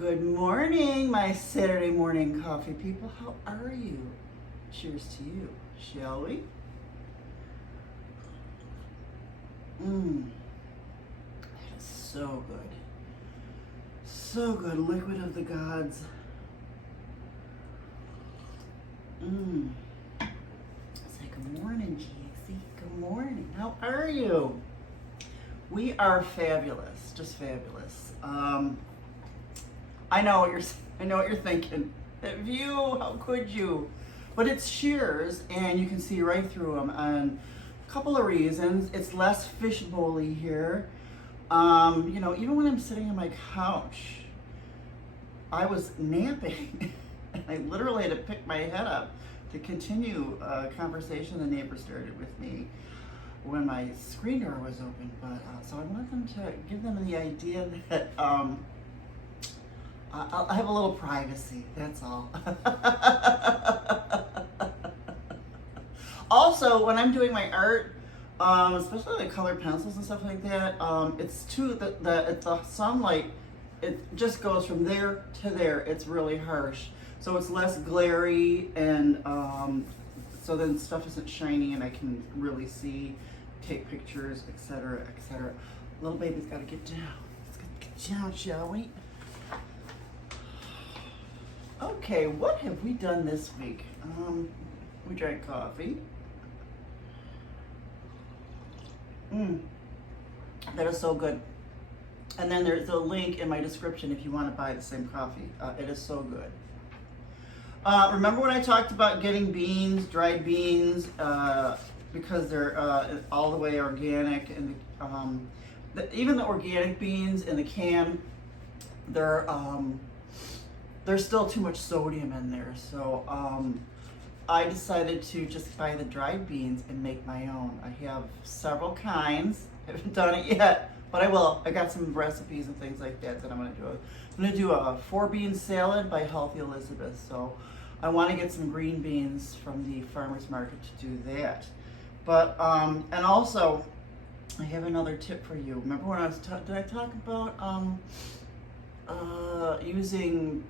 Good morning, my Saturday morning coffee people. How are you? Cheers to you, shall we? That is so good. So good, liquid of the gods. Say good morning, GXC. Good morning. How are you? We are fabulous, just fabulous. I know what you're thinking. That view, how could you? But it's shears, and you can see right through them. And a couple of reasons. It's less fishbowl-y here. Even when I'm sitting on my couch, I was napping. I literally had to pick my head up to continue a conversation the neighbor started with me when my screen door was open. But so I want them to give them the idea that I have a little privacy, that's all. Also, when I'm doing my art, especially like colored pencils and stuff like that, it's the sunlight, it just goes from there to there. It's really harsh. So it's less glary, and so then stuff isn't shiny and I can really see, take pictures, etc., etc. Little baby's gotta get down. Let's get down, shall we? Okay, what have we done this week? We drank coffee. That is so good. And then there's a link in my description if you want to buy the same coffee. It is so good. Remember when I talked about getting beans, dried beans, because they're all the way organic, and even the organic beans in the can, there's still too much sodium in there. So I decided to just buy the dried beans and make my own. I have several kinds. I haven't done it yet, but I will. I got some recipes and things like that I'm gonna do. I'm gonna do a 4-bean salad by Healthy Elizabeth. So I want to get some green beans from the farmer's market to do that. But and also I have another tip for you. Remember when I was did I talk about using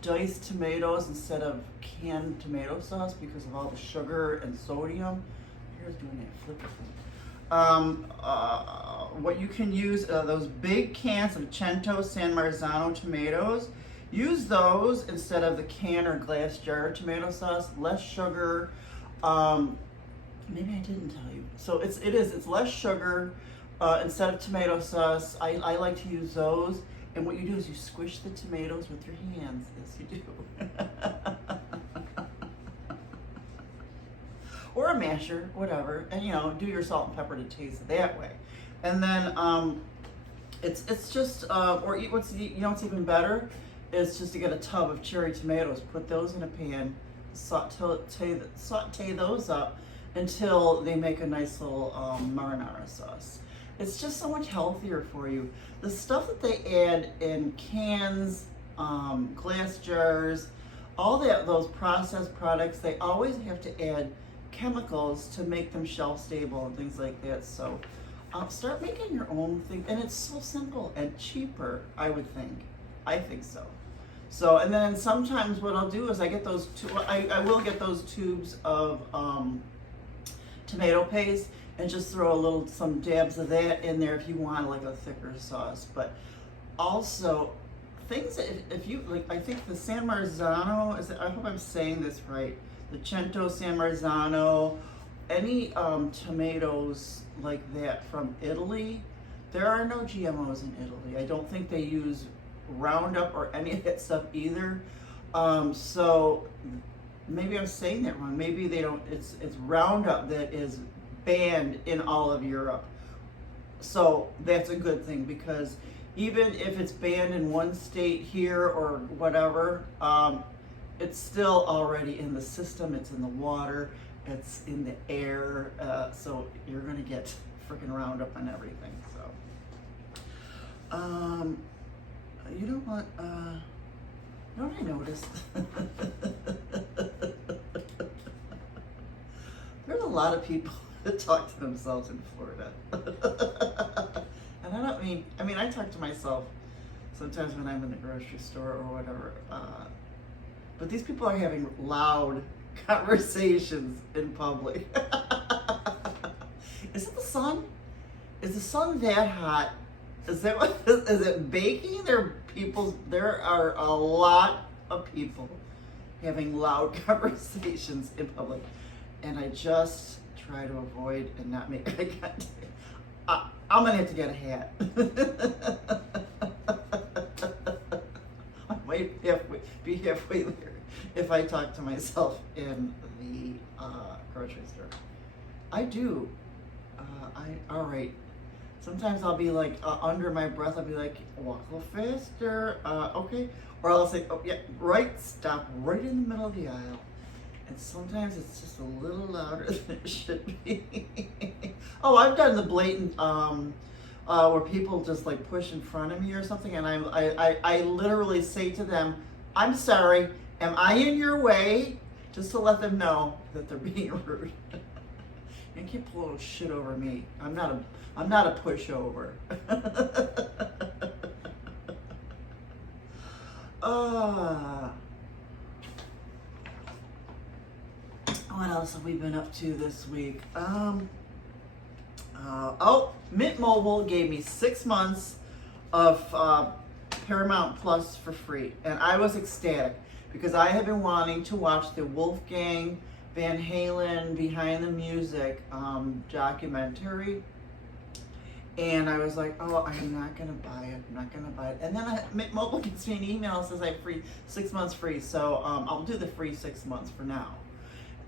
diced tomatoes instead of canned tomato sauce because of all the sugar and sodium? Here's doing that flipper thing. What you can use, those big cans of Cento San Marzano tomatoes, use those instead of the can or glass jar tomato sauce. Less sugar. Maybe I didn't tell you. So it's less sugar instead of tomato sauce. I like to use those. And what you do is you squish the tomatoes with your hands. Yes, you do. Or a masher, whatever. And do your salt and pepper to taste it that way. And then it's just what's even better is just to get a tub of cherry tomatoes. Put those in a pan, saute those up until they make a nice little marinara sauce. It's just so much healthier for you. The stuff that they add in cans, glass jars, all those processed products, they always have to add chemicals to make them shelf stable and things like that. So start making your own thing, and it's so simple and cheaper, I would think. I think so. So, and then sometimes what I'll do is I get those I will get those tubes of tomato paste and just throw some dabs of that in there if you want like a thicker sauce. But also things that if you like, I think the San Marzano I hope I'm saying this right. The Cento San Marzano, any tomatoes like that from Italy, there are no GMOs in Italy. I don't think they use Roundup or any of that stuff either. So maybe I'm saying that wrong. Maybe they don't. It's Roundup that is banned in all of Europe. So that's a good thing, because even if it's banned in one state here or whatever, it's still already in the system. It's in the water. It's in the air. So you're gonna get freaking Roundup on everything. So, you know what? You know what I noticed? There's a lot of people that talk to themselves in Florida. And I don't mean, I talk to myself sometimes when I'm in the grocery store or whatever. But these people are having loud conversations in public. Is it the sun? Is the sun that hot? Is it baking? There are a lot of people having loud conversations in public, and I just try to avoid and not make eye contact. I'm gonna have to get a hat. I might be halfway there if I talk to myself in the grocery store. I do. All right. Sometimes I'll be like under my breath. I'll be like, walk a little faster. Okay. Or I'll say, oh yeah, right. Stop right in the middle of the aisle. And sometimes it's just a little louder than it should be. Oh, I've done the blatant where people just like push in front of me or something, and I literally say to them, "I'm sorry. Am I in your way?" Just to let them know that they're being rude. You can't pull a little shit over me. I'm not a pushover. What else have we been up to this week? Mint Mobile gave me 6 months of Paramount Plus for free, and I was ecstatic because I have been wanting to watch the Wolfgang Van Halen Behind the Music documentary, and I was like, oh, I'm not gonna buy it. And then Mint Mobile gives me an email that says I have 6 months free, so I'll do the free 6 months for now.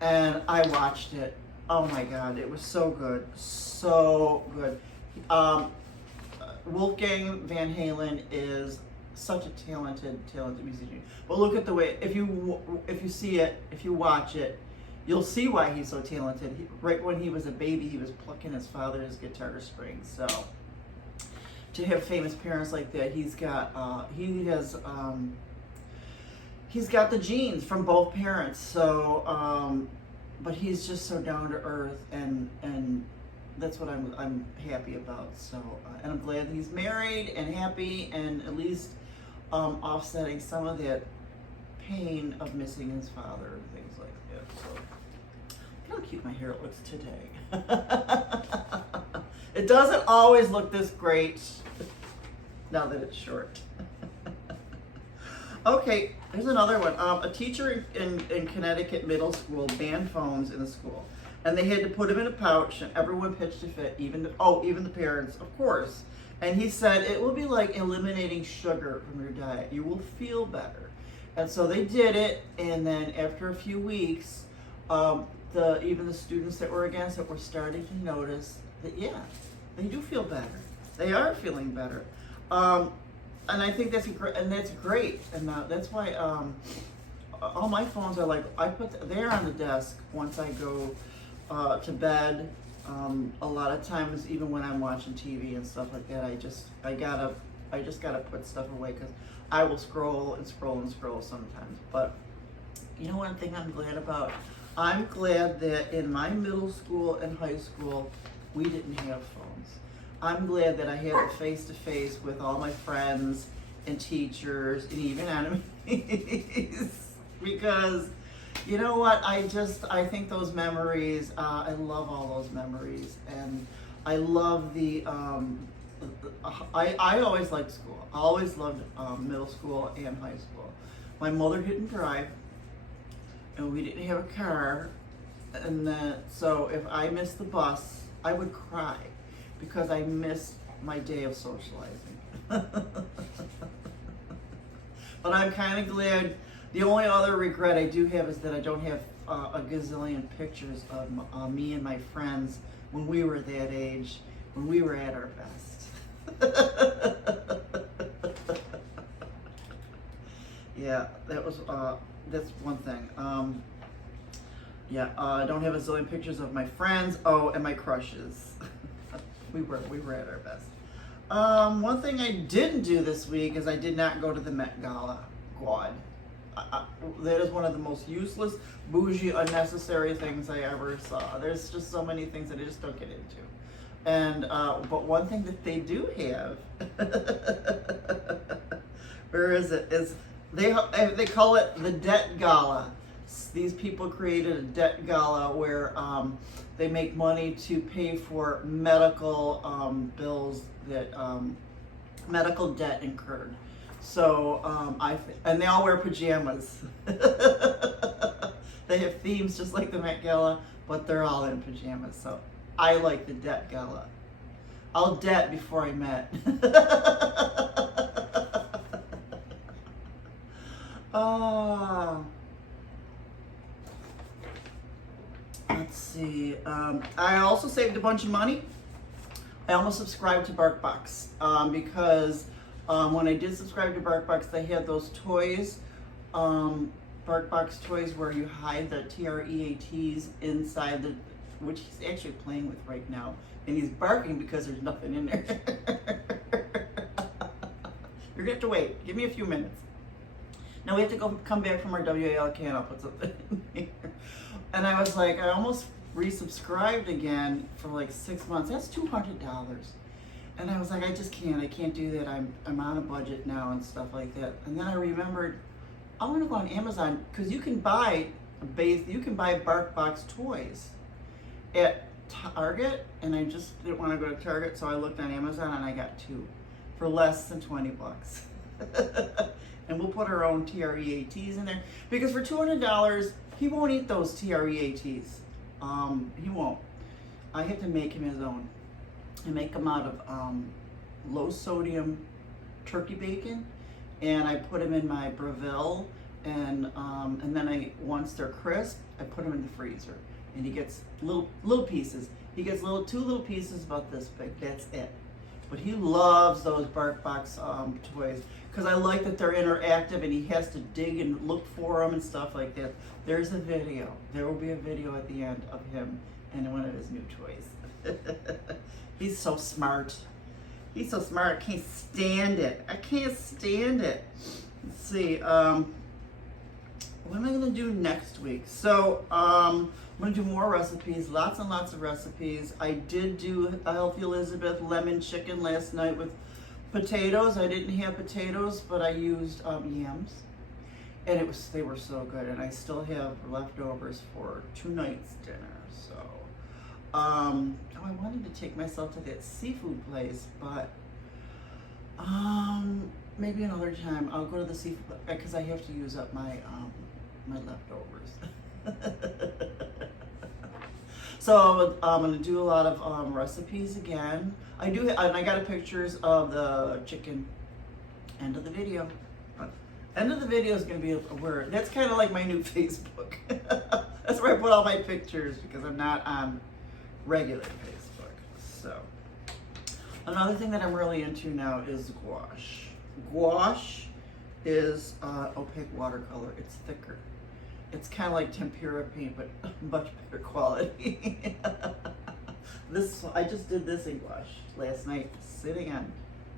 And I watched it. Oh my God, it was so good, so good. Wolfgang Van Halen is such a talented musician. But look at the way, if you see it, if you watch it, you'll see why he's so talented. Right when he was a baby, he was plucking his father's guitar strings. So to have famous parents like that, he's got the genes from both parents. So, but he's just so down to earth, and that's what I'm happy about. So, and I'm glad that he's married and happy, and at least offsetting some of that pain of missing his father and things like that. So, look how cute my hair looks today. It doesn't always look this great now that it's short. Okay, here's another one. A teacher in Connecticut middle school banned phones in the school, and they had to put them in a pouch, and everyone pitched a fit, even the parents, of course. And he said it will be like eliminating sugar from your diet. You will feel better. And so they did it, and then after a few weeks, even the students that were against it were starting to notice that they do feel better. They are feeling better. And I think that's great, and that's why all my phones are like they're on the desk once I go to bed. A lot of times, even when I'm watching TV and stuff like that, I just gotta put stuff away because I will scroll and scroll and scroll sometimes. But you know, one thing I'm glad about, I'm glad that in my middle school and high school we didn't have phones. I'm glad that I had a face-to-face with all my friends and teachers and even enemies. Because, you know what, I think those memories, I love all those memories. And I love I always liked school. I always loved middle school and high school. My mother didn't drive, and we didn't have a car. And so if I missed the bus, I would cry, because I missed my day of socializing. But I'm kind of glad. The only other regret I do have is that I don't have a gazillion pictures of me and my friends when we were that age, when we were at our best. Yeah, that's one thing. I don't have a zillion pictures of my friends. Oh, and my crushes. We were at our best. One thing I didn't do this week is I did not go to the Met Gala. God, that is one of the most useless, bougie, unnecessary things I ever saw. There's just so many things that I just don't get into. And but one thing that they do have Where is it? They call it the debt gala. These people created a debt gala where they make money to pay for medical bills that medical debt incurred. So and they all wear pajamas. They have themes just like the Met Gala, but they're all in pajamas. So I like the debt gala. I'll debt before I met. Let's see. I also saved a bunch of money. I almost subscribed to BarkBox because when I did subscribe to BarkBox, they had those toys, BarkBox toys where you hide the TREATs inside the, which he's actually playing with right now, and he's barking because there's nothing in there. You're gonna have to wait. Give me a few minutes. Now we have to come back from our WAL can. I'll put something in here. And I was like, I almost resubscribed again for like 6 months. That's $200. And I was like, I just can't. I can't do that. I'm on a budget now and stuff like that. And then I remembered, I'm gonna go on Amazon because you can buy BarkBox toys at Target, and I just didn't want to go to Target, so I looked on Amazon and I got 2 for less than 20 bucks. And we'll put our own TREATs in there because for $200 he won't eat those TREATs. He won't. I have to make him his own. I make them out of low sodium turkey bacon, and I put them in my Breville, and then once they're crisp, I put them in the freezer, and he gets little pieces. He gets 2 little pieces about this big. That's it. But he loves those BarkBox toys because I like that they're interactive, and he has to dig and look for them and stuff like that. There's a video. There will be a video at the end of him and one of his new toys. He's so smart. He's so smart. I can't stand it. I can't stand it. Let's see. What am I going to do next week? So I'm going to do more recipes. Lots and lots of recipes. I did do a Healthy Elizabeth lemon chicken last night with potatoes. I didn't have potatoes, but I used yams. And they were so good. And I still have leftovers for 2 nights dinner. So I wanted to take myself to that seafood place, but maybe another time. I'll go to the seafood because I have to use up my my leftovers. So I'm gonna do a lot of recipes again. I got pictures of the chicken. End of the video. End of the video is gonna be a word. That's kind of like my new Facebook. That's where I put all my pictures because I'm not on regular Facebook. So another thing that I'm really into now is gouache. Gouache is opaque watercolor. It's thicker. It's kind of like tempera paint, but much better quality. I just did this in gouache last night, sitting on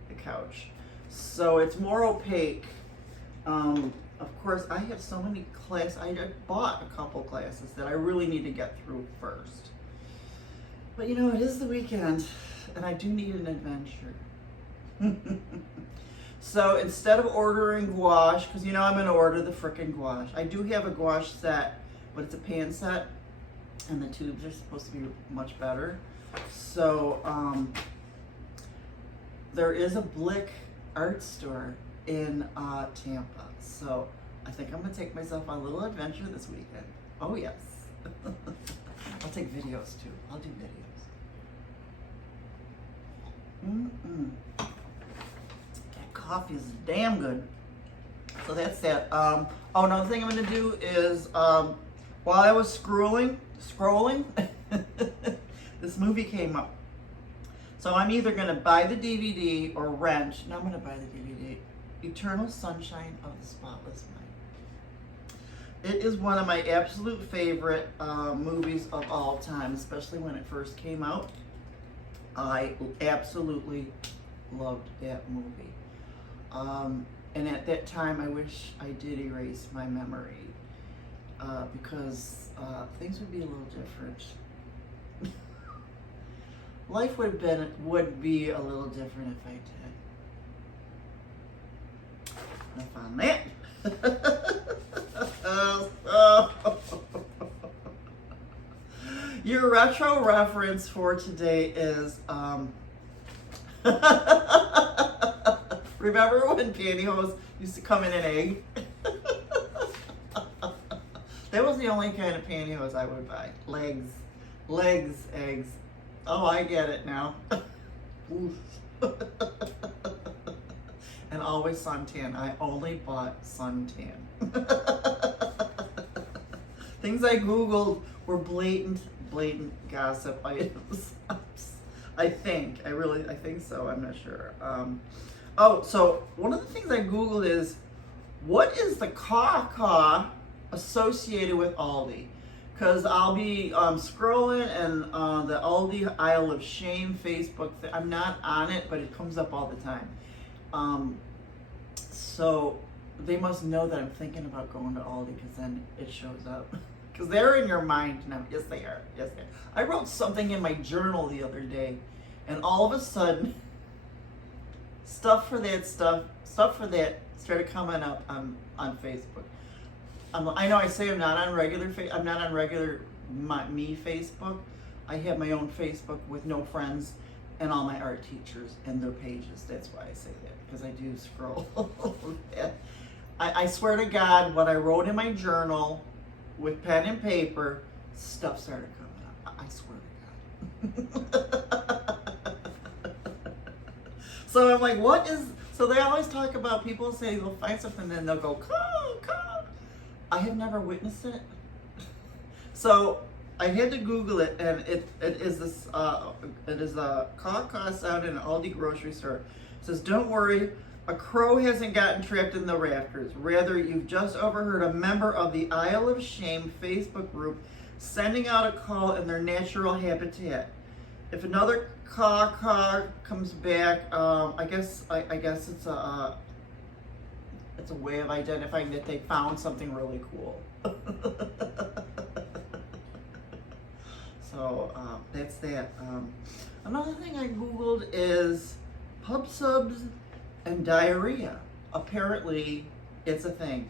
the couch. So it's more opaque. Of course, I have so many classes. I bought a couple classes that I really need to get through first. But you know, it is the weekend, and I do need an adventure. So instead of ordering gouache, because you know I'm going to order the frickin' gouache. I do have a gouache set, but it's a pan set, and the tubes are supposed to be much better. So there is a Blick art store in Tampa. So I think I'm going to take myself on a little adventure this weekend. Oh yes. I'll take videos too. I'll do videos. That coffee is damn good. So that's that. Oh, another thing I'm going to do is while I was scrolling, this movie came up. So I'm either going to buy the DVD or rent. No, I'm going to buy the DVD. Eternal Sunshine of the Spotless Mind. It is one of my absolute favorite movies of all time, especially when it first came out. I absolutely loved that movie. And at that time, I wish I did erase my memory because things would be a little different. Life would be a little different if I did. I found that. Your retro reference for today is, remember when pantyhose used to come in an egg? That was the only kind of pantyhose I would buy. Legs, eggs. Oh, I get it now. And always suntan. I only bought suntan. Things I Googled were blatant gossip items. I think so. I'm not sure. Oh, so one of the things I Googled is, what is the caw associated with Aldi? Because I'll be scrolling and the Aldi Aisle of Shame Facebook, I'm not on it, but it comes up all the time. So they must know that I'm thinking about going to Aldi, because then it shows up. Because they're in your mind now. Yes, they are. Yes, they are. I wrote something in my journal the other day, and all of a sudden, stuff for that started coming up on Facebook. I know I say I'm not on regular me Facebook. I have my own Facebook with no friends and all my art teachers and their pages. That's why I say that, because I do scroll. I swear to God, what I wrote in my journal with pen and paper, stuff started coming up. I swear to God. So I'm like, what is, so they always talk about, people say they'll find something and then they'll go, caw. I have never witnessed it. So I had to Google it, and it is a caw sound in an Aldi grocery store. It says, don't worry, a crow hasn't gotten trapped in the rafters. Rather, you've just overheard a member of the Isle of Shame Facebook group sending out a call in their natural habitat. If another caw comes back, I guess it's a way of identifying that they found something really cool. So that's that. Another thing I Googled is pub subs and diarrhea. Apparently, it's a thing.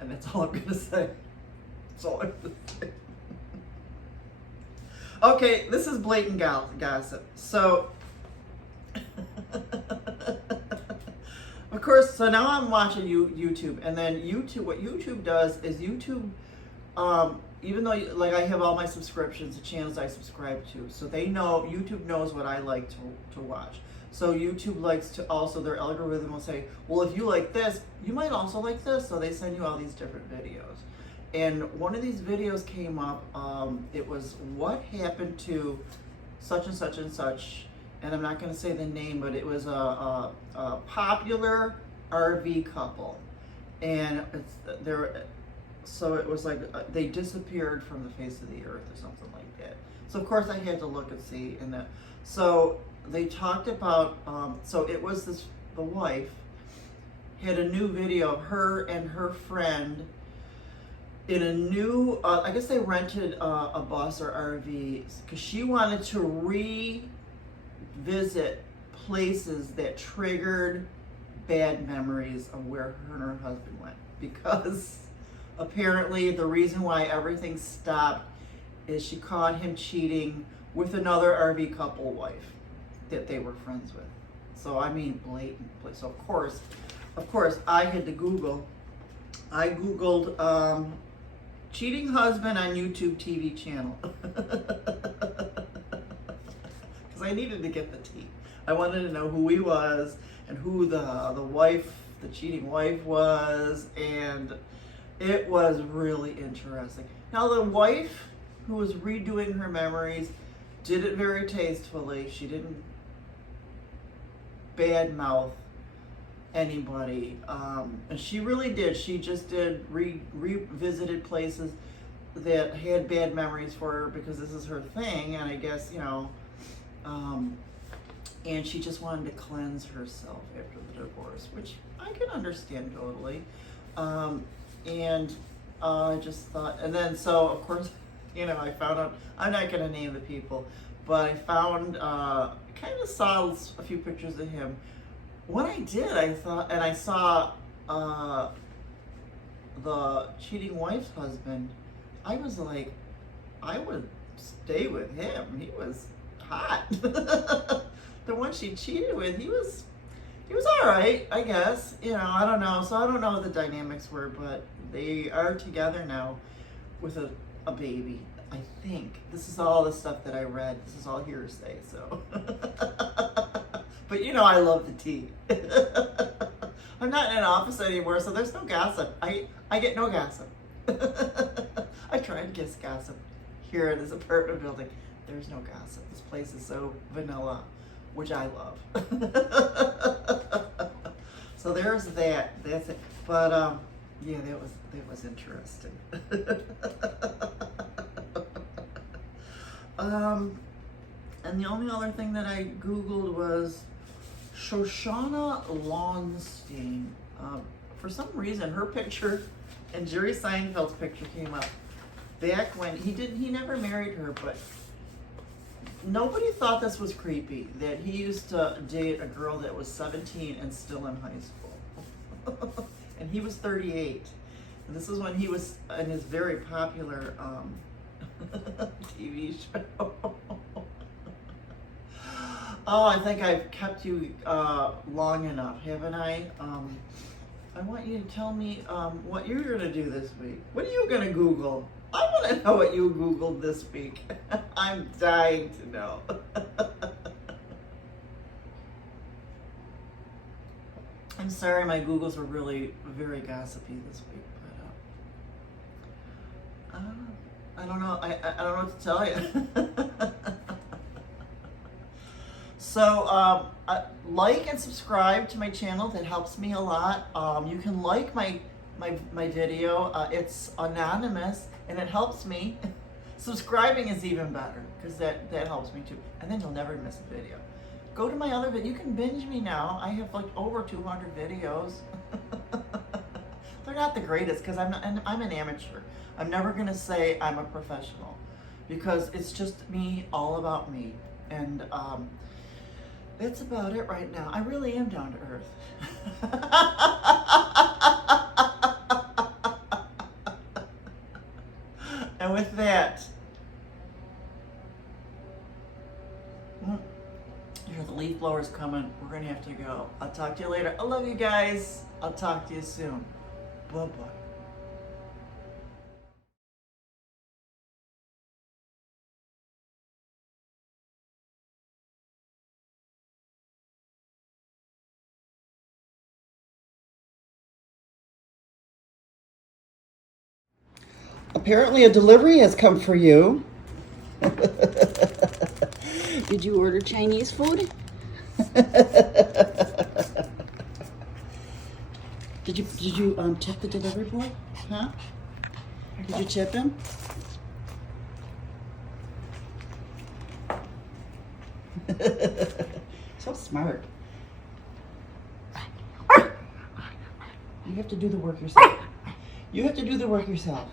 And that's all I'm going to say. That's all I'm going to say. Okay, this is blatant gossip. So, of course, so now I'm watching YouTube. And then what YouTube does is YouTube, even though, like, I have all my subscriptions, the channels I subscribe to, so they know, YouTube knows what I like to watch. So YouTube likes to also, their algorithm will say, well, if you like this, you might also like this. So they send you all these different videos. And one of these videos came up, it was what happened to such and such and such, and I'm not going to say the name, but it was a popular RV couple. And so it was like they disappeared from the face of the earth or something like that. So of course I had to look and see, so they talked about, so it was the wife had a new video of her and her friend in a new, I guess they rented a bus or RV, because she wanted to revisit places that triggered bad memories of where her and her husband went. Because apparently the reason why everything stopped is she caught him cheating with another RV couple wife that they were friends with. So I mean, blatant. So of course, I had to Google. I Googled cheating husband on YouTube TV channel. Because I needed to get the tea. I wanted to know who he was and who the cheating wife was, and it was really interesting. Now the wife, who was redoing her memories, did it very tastefully. She didn't badmouth anybody, and she really did. She just did revisited places that had bad memories for her, because this is her thing, and I guess, and she just wanted to cleanse herself after the divorce, which I can understand totally. And I just thought, and then so of course, I found out, I'm not going to name the people, but I found, kind of saw a few pictures of him. What I did, I thought, and I saw the cheating wife's husband, I was like, I would stay with him. He was hot. The one she cheated with, he was all right, I guess. You know, I don't know. So I don't know what the dynamics were, but they are together now with a baby, I think. This is all the stuff that I read. This is all hearsay, so. But you know, I love the tea. I'm not in an office anymore, so there's no gossip. I get no gossip. I try and guess gossip here in this apartment building. There's no gossip. This place is so vanilla, which I love. So there's that. That's it. But yeah, that was interesting. And the only other thing that I Googled was Shoshana Lonstein. For some reason, her picture and Jerry Seinfeld's picture came up back when he never married her, but nobody thought this was creepy, that he used to date a girl that was 17 and still in high school. And he was 38. And this is when he was in his very popular TV show. Oh, I think I've kept you long enough, haven't I? I want you to tell me what you're going to do this week. What are you going to Google? I want to know what you Googled this week. I'm dying to know. I'm sorry, my Googles were really very gossipy this week, but I don't know. I don't know what to tell you. So like and subscribe to my channel. That helps me a lot. You can like my video. It's anonymous and it helps me. Subscribing is even better because that helps me too. And then you'll never miss a video. Go to my other video. You can binge me now. I have like over 200 videos. They're not the greatest because I'm an amateur. I'm never gonna say I'm a professional because it's just me, all about me. And that's about it right now. I really am down to earth. And with that, here the leaf blower's coming. We're gonna have to go. I'll talk to you later. I love you guys. I'll talk to you soon. Bye-bye. Apparently a delivery has come for you. Did you order Chinese food? Did you tip the delivery boy? Huh? Did you tip him? So smart. You have to do the work yourself. You have to do the work yourself.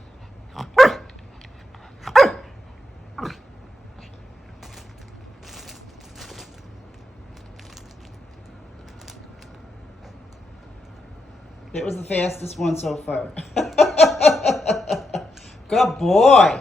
It was the fastest one so far. Good boy.